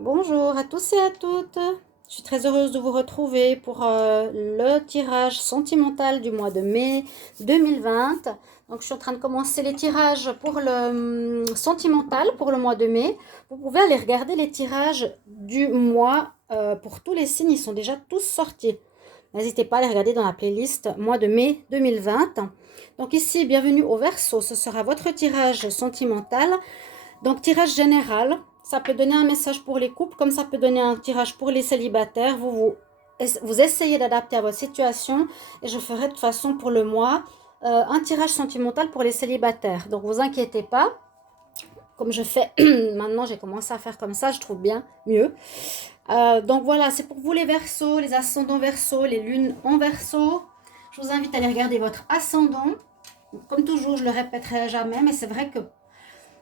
Bonjour à tous et à toutes. Je suis très heureuse de vous retrouver pour le tirage sentimental du mois de mai 2020. Donc, je suis en train de commencer les tirages pour le sentimental pour le mois de mai. Vous pouvez aller regarder les tirages du mois pour tous les signes. Ils sont déjà tous sortis. N'hésitez pas à les regarder dans la playlist mois de mai 2020. Donc ici, bienvenue au Verseau. Ce sera votre tirage sentimental. Donc, tirage général, ça peut donner un message pour les couples, comme ça peut donner un tirage pour les célibataires. Vous essayez d'adapter à votre situation et je ferai de toute façon pour le mois un tirage sentimental pour les célibataires. Donc, vous inquiétez pas. Comme je fais maintenant, j'ai commencé à faire comme ça, je trouve bien mieux. Donc voilà, c'est pour vous les verseaux, les ascendants verseaux, les lunes en verseau. Je vous invite à aller regarder votre ascendant. Comme toujours, je le répéterai jamais, mais c'est vrai que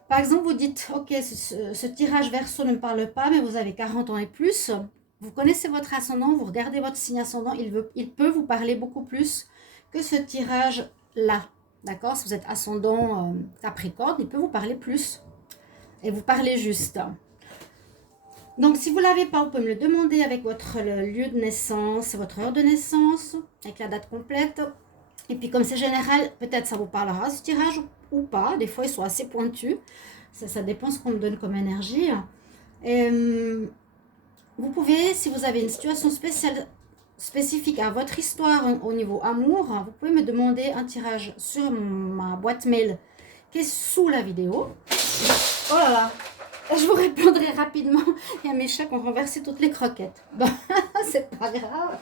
par exemple, vous dites, ok, ce tirage verso ne me parle pas, mais vous avez 40 ans et plus. Vous connaissez votre ascendant, vous regardez votre signe ascendant, il peut vous parler beaucoup plus que ce tirage-là. D'accord? Si vous êtes ascendant Capricorne, il peut vous parler plus et vous parler juste. Donc, si vous ne l'avez pas, vous pouvez me le demander avec votre lieu de naissance, votre heure de naissance, avec la date complète. Et puis, comme c'est général, peut-être ça vous parlera ce tirage ou pas. Des fois, ils sont assez pointus. Ça dépend ce qu'on me donne comme énergie. Et, vous pouvez, si vous avez une situation spéciale, spécifique à votre histoire au niveau amour, vous pouvez me demander un tirage sur ma boîte mail qui est sous la vidéo. Oh là là, je vous répondrai rapidement. Il y a mes chats qui ont renversé toutes les croquettes. Bon, c'est pas grave.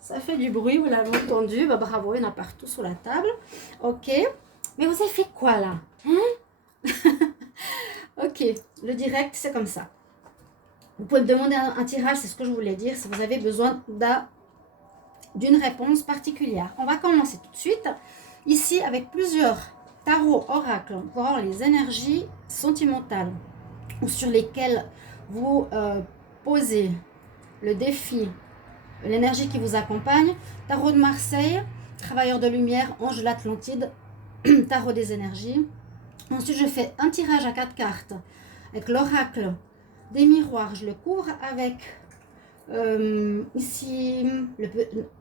Ça fait du bruit, vous l'avez entendu. Bah, bravo, il y en a partout sur la table. Ok. Mais vous avez fait quoi là, hein? Ok, le direct, c'est comme ça. Vous pouvez me demander un tirage, c'est ce que je voulais dire, si vous avez besoin d'une réponse particulière. On va commencer tout de suite. Ici, avec plusieurs tarots oracles pour voir les énergies sentimentales ou sur lesquelles vous posez le défi, l'énergie qui vous accompagne. Tarot de Marseille, Travailleur de lumière, Ange de l'Atlantide, Tarot des énergies. Ensuite, je fais un tirage à 4 cartes avec l'oracle des miroirs. Je le couvre avec ici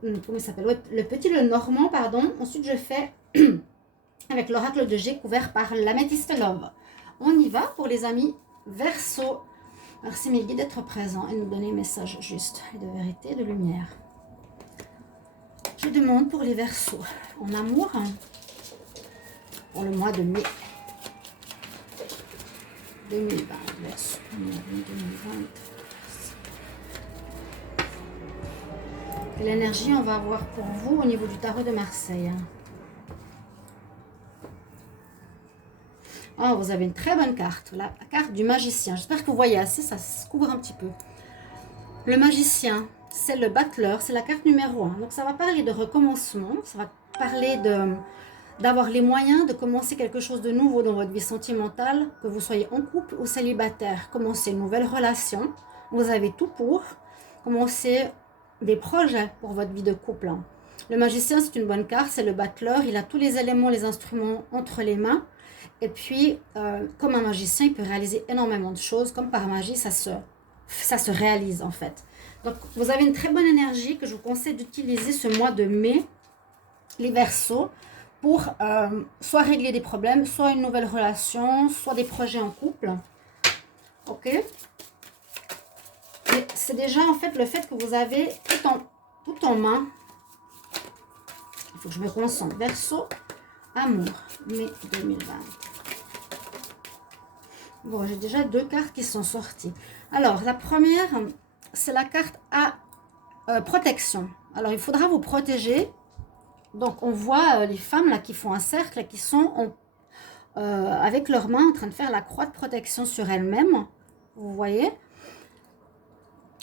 comment il s'appelle, ouais, le petit le normand, pardon. Ensuite, je fais avec l'oracle de G couvert par l'améthyste love. On y va pour les amis Verseau. Merci mes guides d'être présents et nous donner un message juste et de vérité, de lumière. Je demande pour les Verseaux en amour pour le mois de mai 2020. Verseau, 2020. Quelle énergie on va avoir pour vous au niveau du tarot de Marseille? Oh, vous avez une très bonne carte, la carte du magicien. J'espère que vous voyez assez, ça se couvre un petit peu. Le magicien, c'est le battleur, c'est la carte numéro 1. Donc ça va parler de recommencement, ça va parler d'avoir les moyens de commencer quelque chose de nouveau dans votre vie sentimentale, que vous soyez en couple ou célibataire. Commencer une nouvelle relation, vous avez tout pour commencer des projets pour votre vie de couple. Le magicien, c'est une bonne carte, c'est le battleur, il a tous les éléments, les instruments entre les mains. Et puis, comme un magicien, il peut réaliser énormément de choses. Comme par magie, ça se réalise en fait. Donc, vous avez une très bonne énergie que je vous conseille d'utiliser ce mois de mai, les Verseaux, pour soit régler des problèmes, soit une nouvelle relation, soit des projets en couple. Ok? Et c'est déjà en fait le fait que vous avez tout en main. Il faut que je me concentre. Verseau, amour, mai 2020. Bon, j'ai déjà 2 cartes qui sont sorties. Alors, la première, c'est la carte à protection. Alors, il faudra vous protéger. Donc, on voit les femmes là qui font un cercle et qui sont avec leurs mains en train de faire la croix de protection sur elles-mêmes. Vous voyez?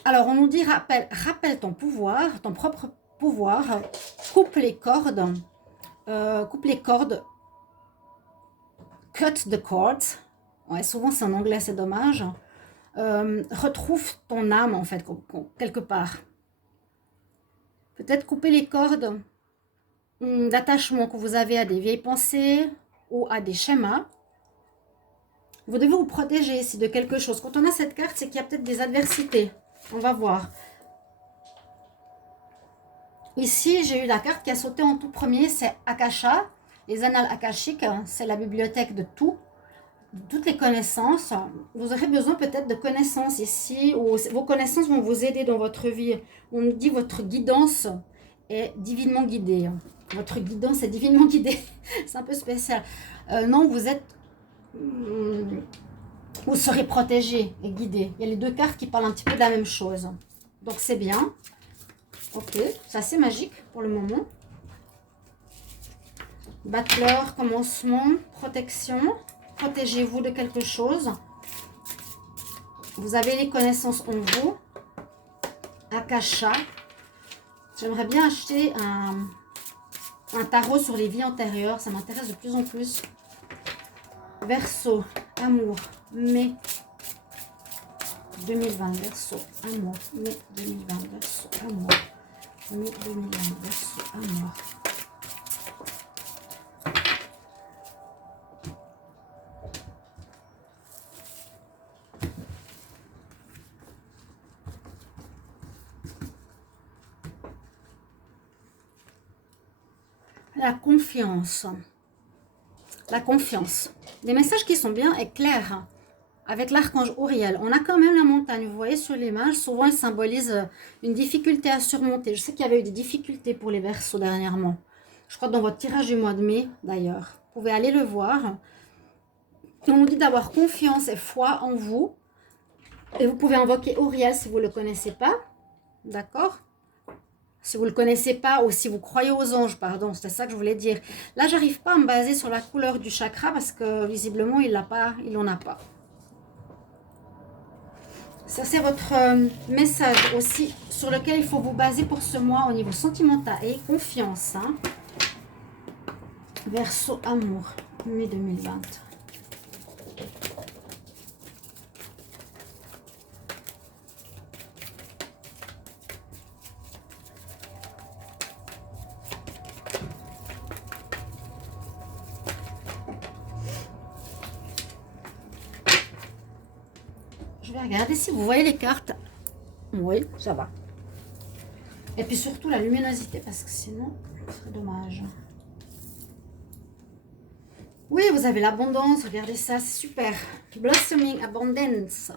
Alors, on nous dit, rappelle ton pouvoir, ton propre pouvoir. Coupe les cordes. Cut the cords. Ouais, souvent, c'est en anglais, c'est dommage. Retrouve ton âme en fait quelque part. Peut-être couper les cordes d'attachement que vous avez à des vieilles pensées ou à des schémas. Vous devez vous protéger ici de quelque chose. Quand on a cette carte, c'est qu'il y a peut-être des adversités. On va voir. Ici, j'ai eu la carte qui a sauté en tout premier, c'est Akasha. Les annales akashiques, c'est la bibliothèque de tout, de toutes les connaissances. Vous aurez besoin peut-être de connaissances ici, ou vos connaissances vont vous aider dans votre vie. On nous dit votre guidance est divinement guidée. Votre guidance est divinement guidée. C'est un peu spécial. Non, vous serez protégé et guidé. Il y a les deux cartes qui parlent un petit peu de la même chose. Donc c'est bien. Ok, c'est assez magique pour le moment. Battleur, commencement, protection. Protégez-vous de quelque chose. Vous avez les connaissances en vous. Akasha. J'aimerais bien acheter un tarot sur les vies antérieures. Ça m'intéresse de plus en plus. Verseau, amour, mai 2020. Verseau, amour, mai 2020. Verseau, amour, mai 2020. Verseau, amour. La confiance. La confiance. Des messages qui sont bien et clairs. Avec l'archange Uriel, on a quand même la montagne. Vous voyez sur l'image, souvent il symbolise une difficulté à surmonter. Je sais qu'il y avait eu des difficultés pour les Verseaux dernièrement. Je crois dans votre tirage du mois de mai d'ailleurs. Vous pouvez aller le voir. On nous dit d'avoir confiance et foi en vous. Et vous pouvez invoquer Uriel si vous ne le connaissez pas. D'accord ? Si vous ne le connaissez pas ou si vous croyez aux anges, pardon, c'était ça que je voulais dire. Là, j'arrive pas à me baser sur la couleur du chakra parce que visiblement, il n'en a pas. Ça, c'est votre message aussi sur lequel il faut vous baser pour ce mois au niveau sentimental et confiance. Hein. Verseau amour, mai 2020. Je vais regarder si vous voyez les cartes. Oui, ça va. Et puis surtout la luminosité, parce que sinon, ce serait dommage. Oui, vous avez l'abondance, regardez ça, c'est super. Blossoming Abundance.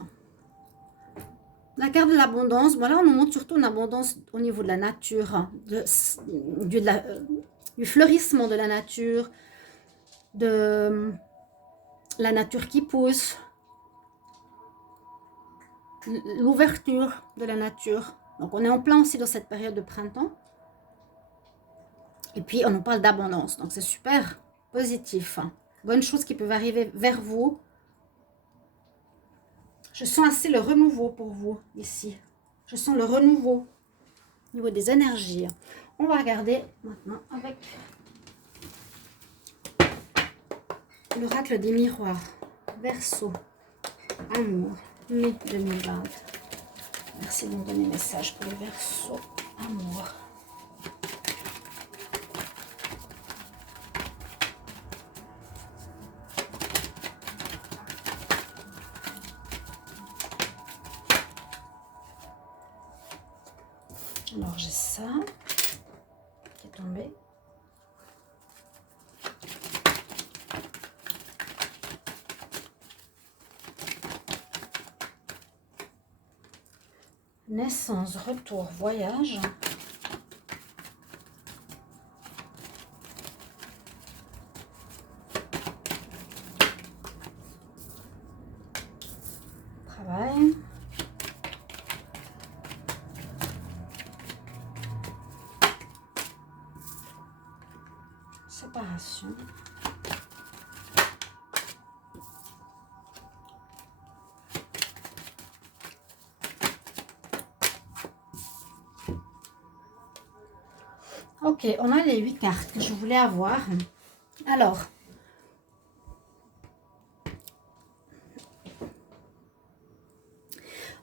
La carte de l'abondance, bon là on nous montre surtout une abondance au niveau de la nature, du fleurissement de la nature, de la nature qui pousse, l'ouverture de la nature. Donc on est en plein aussi dans cette période de printemps. Et puis on nous parle d'abondance, donc c'est super positif. Bonnes choses qui peuvent arriver vers vous. Je sens assez le renouveau pour vous ici. Je sens le renouveau au niveau des énergies. On va regarder maintenant avec l'oracle des miroirs. Verseau, amour, mai 2020. Merci de me donner message pour le Verseau, amour. Alors j'ai ça qui est tombé. Naissance, retour, voyage. Travail. Séparation. Ok, on a les 8 cartes que je voulais avoir. Alors,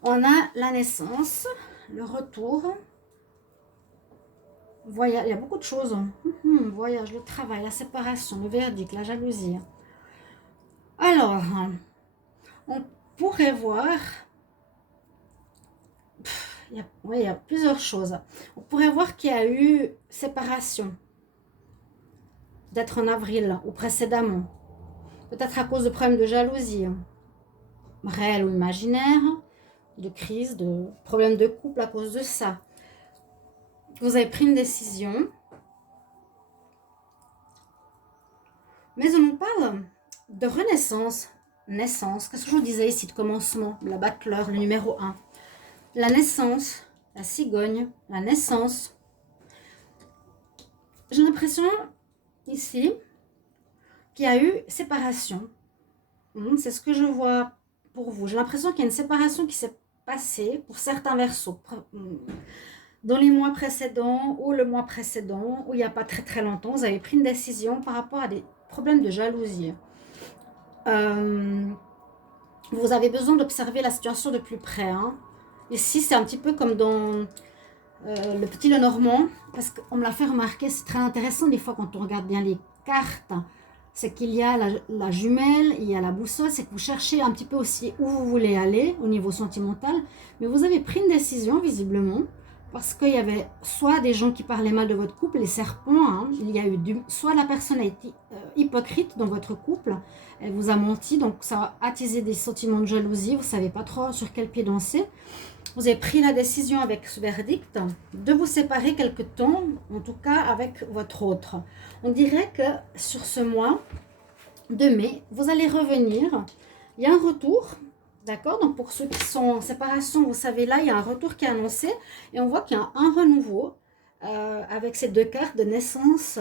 on a la naissance, le retour, voyage, il y a beaucoup de choses. Voyage, le travail, la séparation, le verdict, la jalousie. Alors, On pourrait voir, oui, il y a plusieurs choses. On pourrait voir qu'il y a eu séparation, d'être en avril ou précédemment. Peut-être à cause de problèmes de jalousie, réel ou imaginaire, de crise, de problèmes de couple à cause de ça. Vous avez pris une décision. Mais on nous parle de renaissance, naissance. Qu'est-ce que je vous disais ici de commencement? La battleur, le numéro 1. La naissance, la cigogne, la naissance. J'ai l'impression ici qu'il y a eu séparation. C'est ce que je vois pour vous. J'ai l'impression qu'il y a une séparation qui s'est passée pour certains verseaux. Dans les mois précédents ou le mois précédent, ou il n'y a pas très très longtemps, vous avez pris une décision par rapport à des problèmes de jalousie. Vous avez besoin d'observer la situation de plus près. Ici, c'est un petit peu comme dans le Petit Lenormand, parce qu'on me l'a fait remarquer, c'est très intéressant des fois quand on regarde bien les cartes, c'est qu'il y a la jumelle, il y a la boussole, c'est que vous cherchez un petit peu aussi où vous voulez aller au niveau sentimental, mais vous avez pris une décision visiblement, parce qu'il y avait soit des gens qui parlaient mal de votre couple, les serpents, il y a eu soit la personne a été hypocrite dans votre couple, elle vous a menti, donc ça a attisé des sentiments de jalousie, vous ne savez pas trop sur quel pied danser. Vous avez pris la décision avec ce verdict de vous séparer quelque temps, en tout cas avec votre autre. On dirait que sur ce mois de mai, vous allez revenir, il y a un retour. D'accord, donc pour ceux qui sont en séparation, vous savez, là, il y a un retour qui est annoncé et on voit qu'il y a un renouveau avec ces deux cartes de naissance.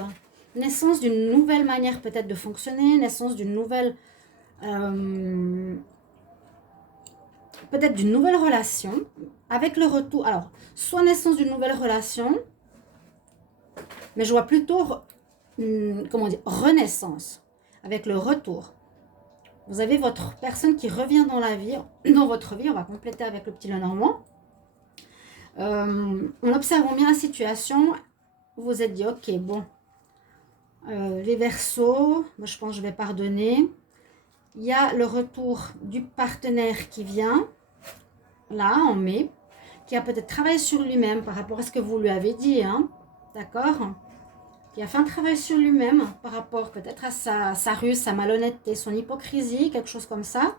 Naissance d'une nouvelle manière peut-être de fonctionner, naissance d'une nouvelle... peut-être d'une nouvelle relation avec le retour. Alors, soit naissance d'une nouvelle relation, mais je vois plutôt, comment dire, renaissance avec le retour. Vous avez votre personne qui revient dans la vie, dans votre vie. On va compléter avec le Petit Lenormand. En observant bien la situation, vous vous êtes dit, ok, bon, les Verseaux, moi je pense que je vais pardonner. Il y a le retour du partenaire qui vient, là, en mai, qui a peut-être travaillé sur lui-même par rapport à ce que vous lui avez dit, d'accord, qui a fait un travail sur lui-même par rapport peut-être à sa ruse, sa malhonnêteté, son hypocrisie, quelque chose comme ça.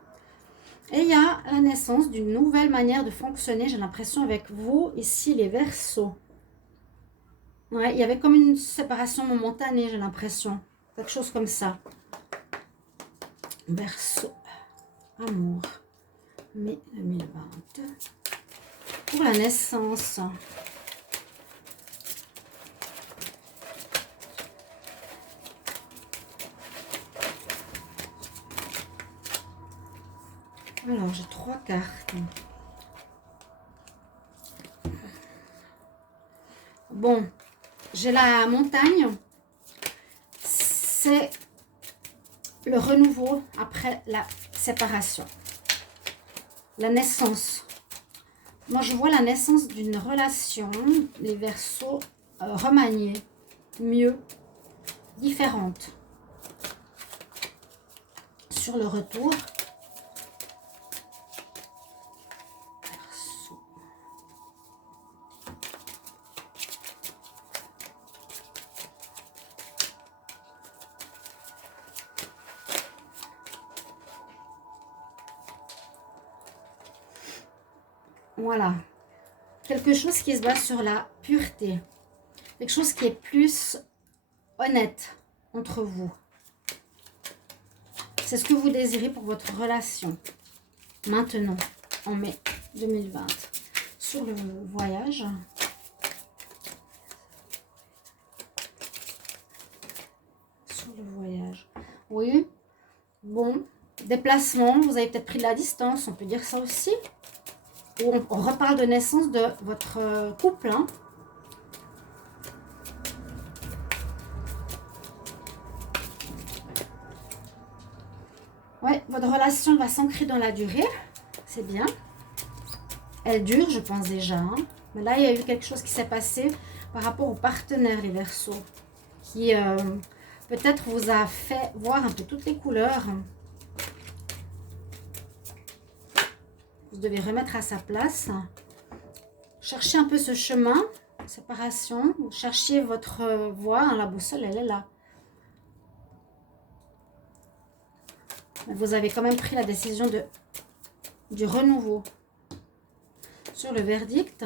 Et il y a la naissance d'une nouvelle manière de fonctionner, j'ai l'impression, avec vous, ici, les Verseaux. Ouais, il y avait comme une séparation momentanée, j'ai l'impression. Quelque chose comme ça. Verseau, amour, mai 2020. Pour la naissance. Alors, j'ai 3 cartes. Bon, j'ai la montagne. C'est le renouveau après la séparation. La naissance. Moi, je vois la naissance d'une relation, les Verseaux, remaniée, mieux, différente. Sur le retour. Voilà, quelque chose qui se base sur la pureté, quelque chose qui est plus honnête entre vous. C'est ce que vous désirez pour votre relation, maintenant, en mai 2020. Sur le voyage, oui, bon, déplacement, vous avez peut-être pris de la distance, on peut dire ça aussi. On reparle de naissance de votre couple. Ouais, votre relation va s'ancrer dans la durée. C'est bien. Elle dure, je pense déjà. Mais là, il y a eu quelque chose qui s'est passé par rapport au partenaire, les Verseaux, qui peut-être vous a fait voir un peu toutes les couleurs. devez remettre à sa place. Cherchez un peu ce chemin, séparation. Cherchez votre voie. Hein, la boussole, elle est là. Vous avez quand même pris la décision du renouveau. Sur le verdict,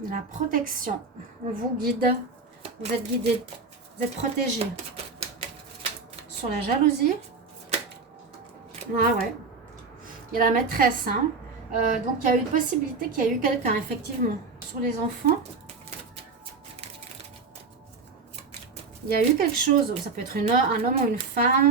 la protection, on vous guide, vous êtes guidé, vous êtes protégé. Sur la jalousie, ah ouais, il y a la maîtresse, hein. Donc il y a eu une possibilité qu'il y a eu quelqu'un, effectivement. Sur les enfants, il y a eu quelque chose, ça peut être un homme ou une femme.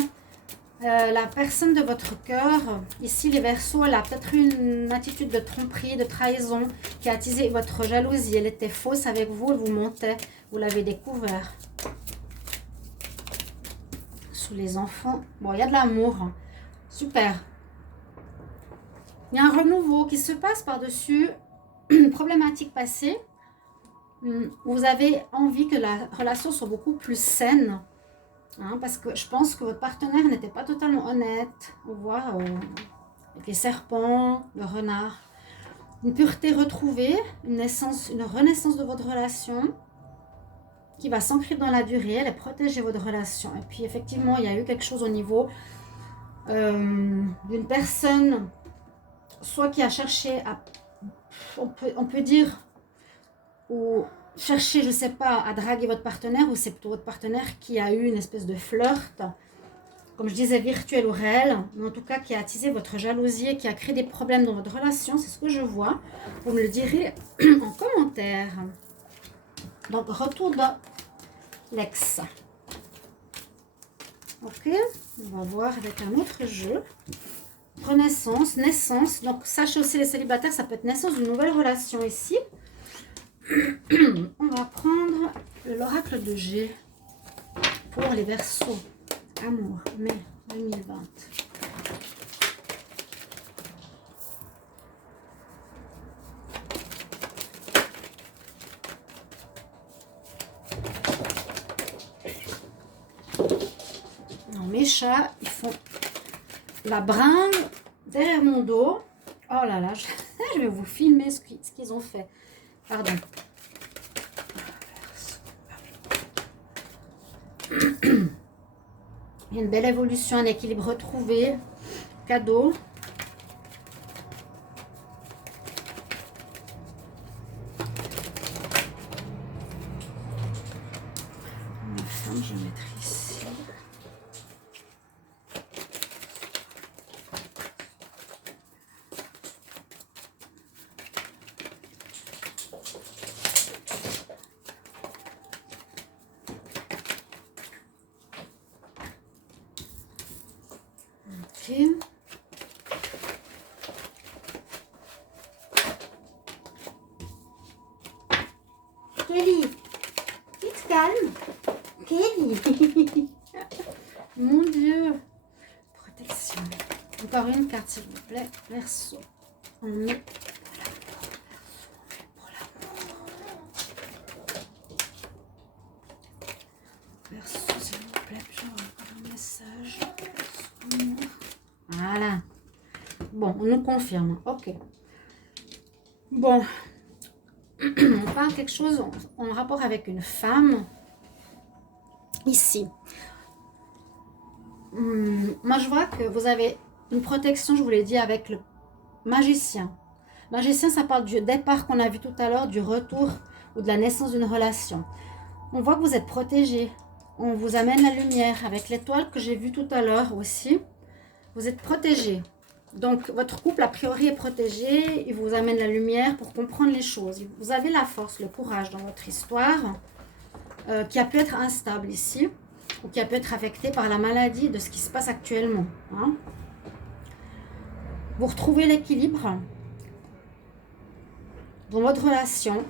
La personne de votre cœur, ici les Verseaux, elle a peut-être eu une attitude de tromperie, de trahison qui a attisé votre jalousie. Elle était fausse avec vous, elle vous mentait, vous l'avez découvert. Sous les enfants, bon, il y a de l'amour, super. Il y a un renouveau qui se passe par-dessus une problématique passée. Vous avez envie que la relation soit beaucoup plus saine. Hein, parce que je pense que votre partenaire n'était pas totalement honnête. On voit avec les serpents, le renard. Une pureté retrouvée, une renaissance de votre relation qui va s'ancrer dans la durée, elle protéger votre relation. Et puis effectivement, il y a eu quelque chose au niveau d'une personne, soit qui a cherché à, on peut dire, ou chercher, je ne sais pas, à draguer votre partenaire, ou c'est plutôt votre partenaire qui a eu une espèce de flirt, comme je disais, virtuel ou réel, mais en tout cas qui a attisé votre jalousie et qui a créé des problèmes dans votre relation, c'est ce que je vois. Vous me le direz en commentaire. Donc, retour dans l'ex. Ok, on va voir avec un autre jeu. Renaissance, naissance. Donc, sachez aussi les célibataires, ça peut être naissance d'une nouvelle relation ici. On va prendre l'oracle de G pour les Verseaux. Amour, mai 2020. Non, mes chats, ils font la bringue derrière mon dos. Oh là là, je vais vous filmer ce qu'ils ont fait. Pardon. Il y a une belle évolution, un équilibre retrouvé. Cadeau. Enfin, je vais mettre ici. Kelly, tu te calmes. Kelly. Mon Dieu. Protection. Encore une carte, s'il vous plaît. Verseau. On met pour l'amour. Verseau, s'il vous plaît. J'aurai encore un message. Voilà. Bon, on nous confirme. Ok. Bon. On parle quelque chose en rapport avec une femme. Ici. Moi, je vois que vous avez une protection, je vous l'ai dit, avec le magicien. Magicien, ça parle du départ qu'on a vu tout à l'heure, du retour ou de la naissance d'une relation. On voit que vous êtes protégé. On vous amène la lumière avec l'étoile que j'ai vue tout à l'heure aussi. Vous êtes protégé. Donc, votre couple, a priori, est protégé. Il vous amène la lumière pour comprendre les choses. Vous avez la force, le courage dans votre histoire qui a pu être instable ici ou qui a pu être affecté par la maladie de ce qui se passe actuellement. Hein. Vous retrouvez l'équilibre dans votre relation,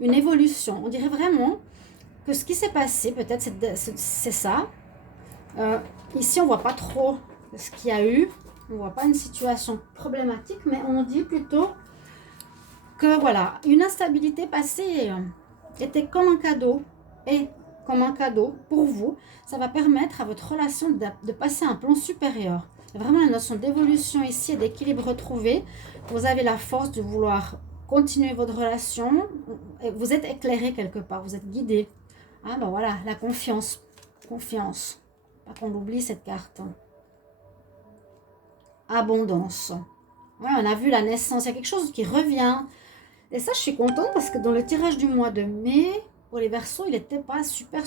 une évolution. On dirait vraiment que ce qui s'est passé, peut-être c'est ça. Ici, on ne voit pas trop ce qu'il y a eu. On ne voit pas une situation problématique, mais on dit plutôt que voilà, une instabilité passée était comme un cadeau et comme un cadeau pour vous. Ça va permettre à votre relation de passer à un plan supérieur. Il y a vraiment la notion d'évolution ici et d'équilibre retrouvé. Vous avez la force de vouloir continuer votre relation. Vous êtes éclairé quelque part, vous êtes guidé. Ah ben voilà, la confiance. Confiance. Pas qu'on l'oublie cette carte. Abondance. Ouais, on a vu la naissance, il y a quelque chose qui revient. Et ça, je suis contente parce que dans le tirage du mois de mai, pour les Verseaux, il n'était pas super.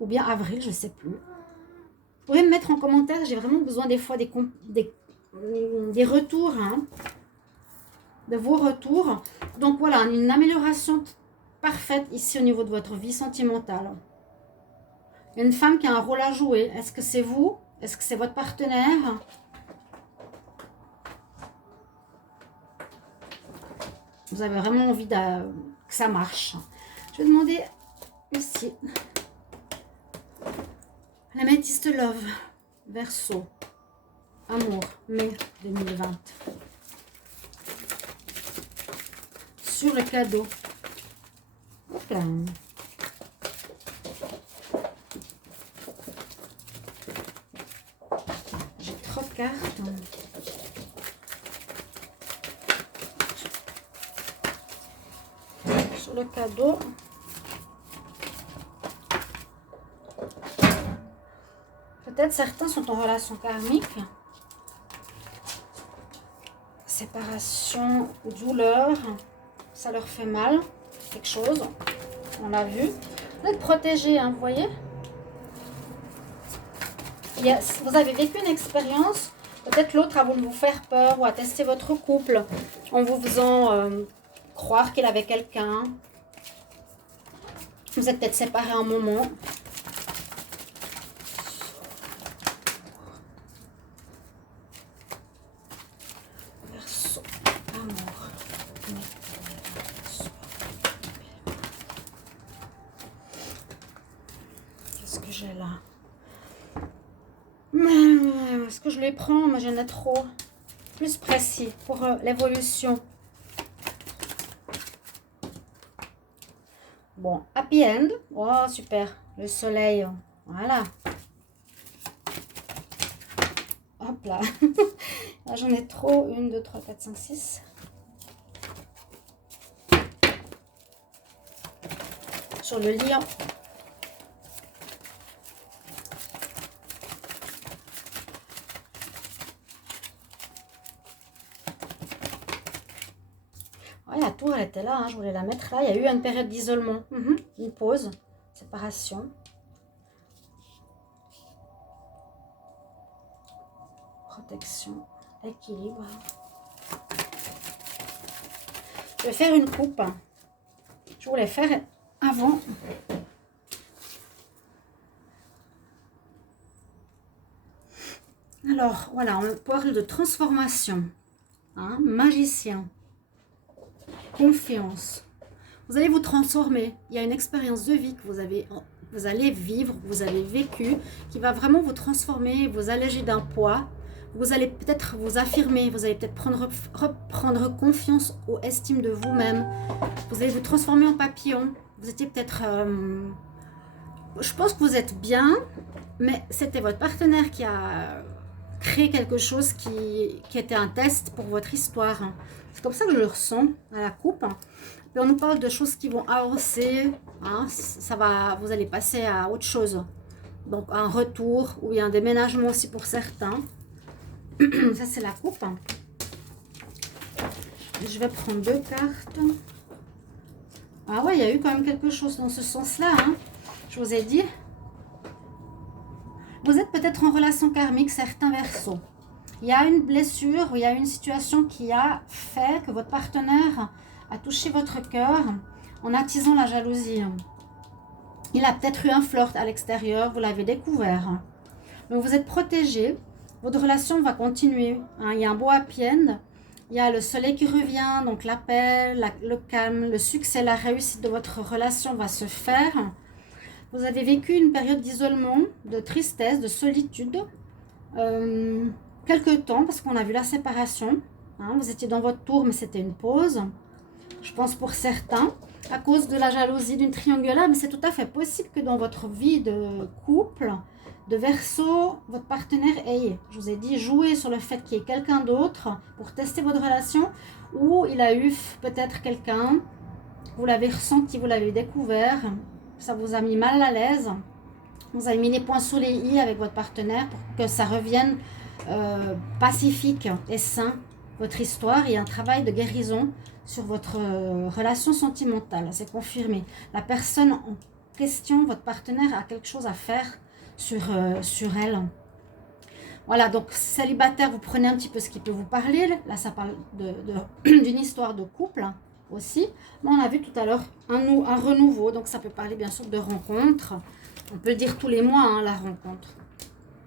Ou bien avril, je ne sais plus. Vous pouvez me mettre en commentaire, j'ai vraiment besoin des fois des retours, hein, de vos retours. Donc voilà, une amélioration parfaite ici au niveau de votre vie sentimentale. Il y a une femme qui a un rôle à jouer. Est-ce que c'est vous? Est-ce que c'est votre partenaire? Vous avez vraiment envie que ça marche. Je vais demander ici. La métisse de Love, Verseau, amour, mai 2020. Sur le cadeau. Hop là. J'ai trop de cartes. Sur le cadeau. Peut-être certains sont en relation karmique. Séparation, douleur, ça leur fait mal, quelque chose, on l'a vu. Vous êtes protégé, hein, vous voyez. Vous avez vécu une expérience, peut-être l'autre a voulu vous faire peur ou a testé votre couple en vous faisant croire qu'il avait quelqu'un. Vous êtes peut-être séparés un moment. Qu'est-ce que j'ai là? Est-ce que je les prends? Moi, j'en ai trop. Plus précis pour l'évolution. Bon, happy end. Oh, super. Le soleil. Voilà. Hop là. Là, j'en ai trop. 1, 2, 3, 4, 5, 6. Sur le lion. Ouais, la tour, elle était là, hein, je voulais la mettre là. Il y a eu une période d'isolement, une pause, séparation. Protection, équilibre. Je vais faire une coupe. Je voulais faire avant. Alors, voilà, on parle de transformation. Hein, magicien. Confiance. Vous allez vous transformer. Il y a une expérience de vie que vous allez vivre, vous avez vécu, qui va vraiment vous transformer, vous alléger d'un poids. Vous allez peut-être vous affirmer, vous allez peut-être reprendre confiance ou estime de vous-même. Vous allez vous transformer en papillon. Vous étiez peut-être... je pense que vous êtes bien, mais c'était votre partenaire qui a créé quelque chose qui était un test pour votre histoire. C'est comme ça que je le ressens à la coupe. Et on nous parle de choses qui vont avancer. Hein, vous allez passer à autre chose. Donc un retour ou un déménagement aussi pour certains. Ça c'est la coupe. Je vais prendre 2 cartes. Ah ouais, il y a eu quand même quelque chose dans ce sens-là. Hein. Je vous ai dit. Vous êtes peut-être en relation karmique, certains Verseaux. Il y a une blessure, il y a une situation qui a fait que votre partenaire a touché votre cœur en attisant la jalousie. Il a peut-être eu un flirt à l'extérieur, vous l'avez découvert. Mais vous êtes protégé, votre relation va continuer. Hein. Il y a un beau happy end, il y a le soleil qui revient, donc la paix, le calme, le succès, la réussite de votre relation va se faire. Vous avez vécu une période d'isolement, de tristesse, de solitude. Quelque temps, parce qu'on a vu la séparation. Hein, vous étiez dans votre tour, mais c'était une pause. Je pense pour certains. à cause de la jalousie d'une triangulaire, mais c'est tout à fait possible que dans votre vie de couple, de Verseau, votre partenaire ait, je vous ai dit, joué sur le fait qu'il y ait quelqu'un d'autre pour tester votre relation, ou il a eu peut-être quelqu'un, vous l'avez ressenti, vous l'avez découvert, ça vous a mis mal à l'aise, vous avez mis les points sur les i avec votre partenaire pour que ça revienne pacifique et sain, votre histoire, et un travail de guérison sur votre relation sentimentale, c'est confirmé. La personne en question, votre partenaire, a quelque chose à faire sur elle. Voilà, donc célibataire, vous prenez un petit peu ce qui peut vous parler. Là, ça parle d'une histoire de couple aussi. Mais on a vu tout à l'heure un renouveau, donc ça peut parler bien sûr de rencontre. On peut le dire tous les mois, hein, la rencontre.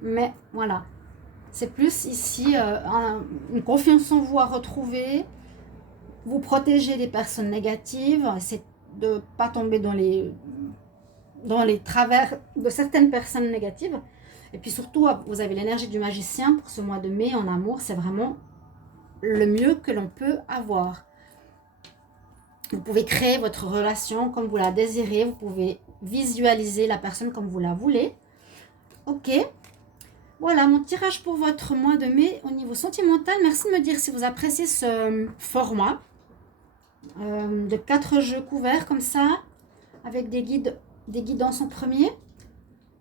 Mais voilà, c'est plus ici une confiance en vous à retrouver. Vous protéger des personnes négatives, c'est de ne pas tomber dans les travers de certaines personnes négatives. Et puis surtout, vous avez l'énergie du magicien pour ce mois de mai en amour. C'est vraiment le mieux que l'on peut avoir. Vous pouvez créer votre relation comme vous la désirez. Vous pouvez visualiser la personne comme vous la voulez. Ok. Voilà mon tirage pour votre mois de mai au niveau sentimental. Merci de me dire si vous appréciez ce format de 4 jeux couverts comme ça, avec des guidances en premier.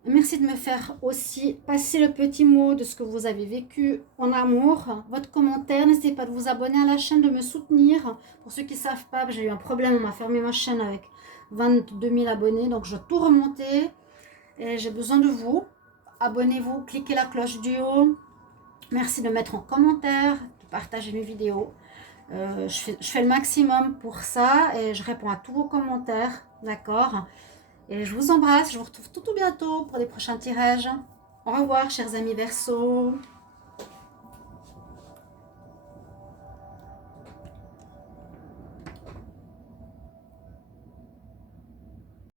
Merci de me faire aussi passer le petit mot de ce que vous avez vécu en amour, votre commentaire. N'hésitez pas de vous abonner à la chaîne, de me soutenir. Pour ceux qui ne savent pas, j'ai eu un problème, on m'a fermé ma chaîne avec 22 000 abonnés, donc je dois tout remonter. Et j'ai besoin de vous. Abonnez-vous, cliquez la cloche du haut. Merci de mettre en commentaire, de partager mes vidéos. Je fais le maximum pour ça et je réponds à tous vos commentaires, d'accord? Et je vous embrasse, je vous retrouve tout bientôt pour des prochains tirages. Au revoir, chers amis Verseau.